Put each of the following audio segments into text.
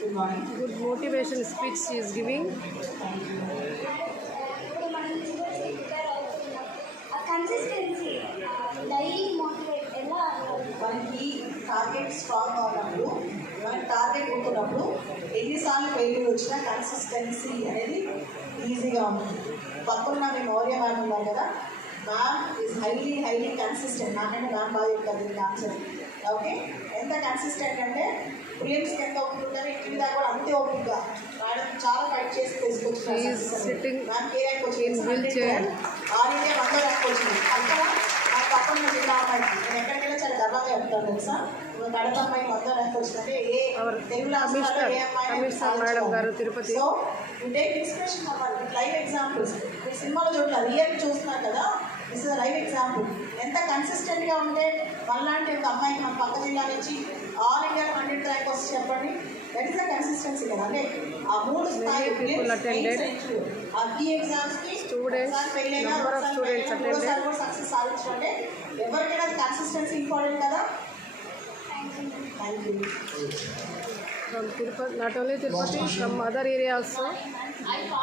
Good morning. Good motivation speech she is giving. Consistency, daily motivate ఎలా మనకి టార్గెట్ స్ట్రాంగ్గా ఉన్నప్పుడు మనకి టార్గెట్ ఉంటున్నప్పుడు ఎన్నిసార్లు ఫెయిల్యూర్ వచ్చినా కన్సిస్టెన్సీ అనేది ఈజీగా ఉంటుంది. పక్కన మీ మౌర్య మ్యామ్ ఉన్నారు కదా, మ్యామ్ ఈజ్ హైలీ కన్సిస్టెంట్. నాకంటే మ్యామ్ బాగా చెప్తారు దీనికి ఆన్సర్. ఓకే, ఎంత కన్సిస్టెంట్ అంటే ప్రిలిమ్స్కి ఎంత ఓపిక ఉంటారో ఇంటి మీద కూడా అంతే ఓపికగా మేడం చాలా ఫైట్ చేసి తీసుకొచ్చిన మ్యామ్ ఏ ర్యాంక్ వచ్చింది, ఆల్ ఇండియా 100 ర్యాంక్ వచ్చింది. అక్కడ నాకు పక్కన జిల్లా అమ్మాయికి నేను ఎక్కడికైనా చాలా గర్వంగా చెప్తాను తెలుసా. కడప అమ్మాయి 100 ర్యాంక్ వచ్చిందంటే ఏ తెలుగులో ఏ అమ్మాయి. సో టేక్ ఇన్స్పిరేషన్ అవ్వాలి. లైవ్ ఎగ్జాంపుల్స్ మీరు సినిమాలో చూడాలి, రియల్ చూస్తున్నారు కదా, దిస్ ఇస్ లైవ్ ఎగ్జాంపుల్. ఎంత కన్సిస్టెంట్గా ఉంటే మనలాంటి ఒక అమ్మాయికి మన పక్క జిల్లా నుంచి ఆల్ ఇండియా 100 ర్యాంక్ వస్తే చెప్పండి, దట్ ఇస్ ద కన్సిస్టెన్సీ కదా. అంటే ఆ 3 స్థాయి ఆ కీ ఎగ్జామ్స్కి ఫెయిల్ అయినా మూడోసారి కూడా సక్సెస్ సాధించడం అంటే ఎవరికైనా కన్సిస్టెన్సీ ఇంపార్టెంట్ కదా. Thank you. From Tirupati, not only Tirupati, from other area also,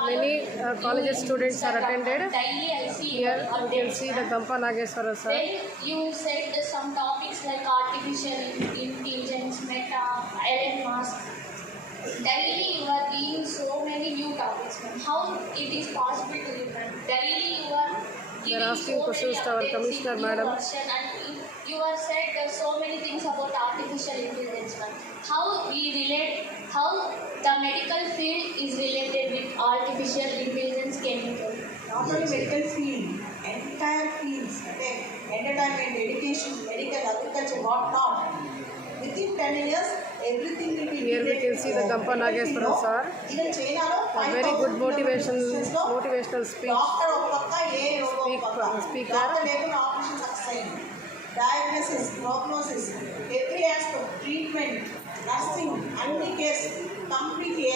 many colleges students are attended. Here you can see the Gampa Nageshwara sir. Then you said some topics like artificial intelligence, meta, Elon Musk. Daily you are seeing so many new topics. How it is possible to learn? Daily you are They are asking questions to our commissioner madam. You have said so many things about artificial intelligence. How we relate, how the medical field is related with artificial intelligence chemical. Not only medical field, entire fields, okay, entertainment, education, medical, agriculture, what not. Within 10 years, everything will be. Here we can see the Gampa Nageshwara sir. Even China, a very good motivational speech. Doctor opakka, speaker. Doctor level operation success. Diagnosis, prognosis, every aspect, treatment, nursing, అన్ని case complete ఏ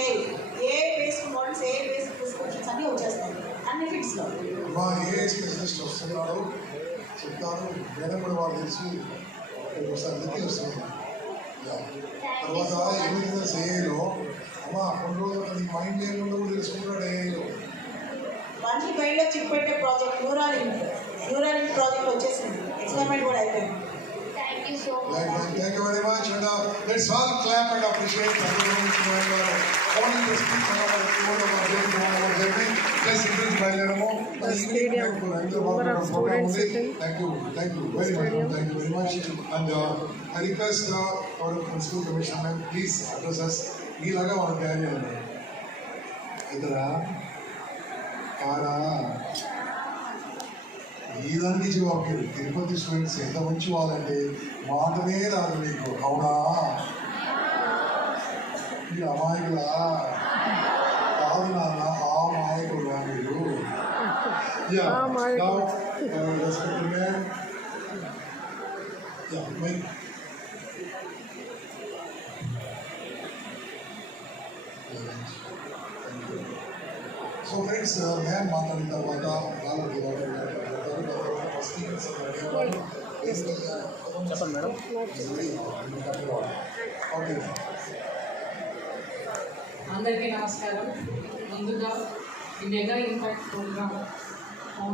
based models, ఏ based prescriptions అన్నీ వచ్చేస్తాయి అన్ని ఫిట్స్లో. మా ఏ స్పెషలిస్ట్ వస్తున్నాడు చెప్తాను, మేడం కూడా వాళ్ళు తెలిసి ఒకసారి దిక్కి వస్తున్నాను. తర్వాత ఏమైతే ఏఐలో అమ్మా కొన్ని రోజులు నీకు మైండ్ లేకుండా కూడా తెలుసుకుంటాడు ఏఐలో. మంచి మైండ్లో చిప్ పెట్టే ప్రాజెక్ట్ న్యూరాలింక్ ప్రాజెక్ట్ వచ్చేసింది, ఎక్స్పెరిమెంట్ కూడా అయిపోయింది. Thank you so much. Thank you very much. And let's all clap and appreciate the all the speakers of our journey. Let's introduce Bailamo. The stadium, number of students sitting. Thank you very much. Thank you very much. And I request our school commissioner, please address us. Ilaga one carry on. Idara, Kara. ఈ దానికి జవాబు తిరుపతి స్టూడెంట్స్ ఎంత మంచి వాళ్ళంటే మాటనే రాదు మీకు, అవునా? మీరు అమాయకులా కాదు నాన్న, ఆ మాయకుడుగా మీరు. సో ఫ్రెండ్స్, నేను మాట్లాడిన తర్వాత చెప్పండి మేడం. అందరికీ నమస్కారం. ముందుగా ఈ మెగా ఇంపాక్ట్ ప్రోగ్రామ్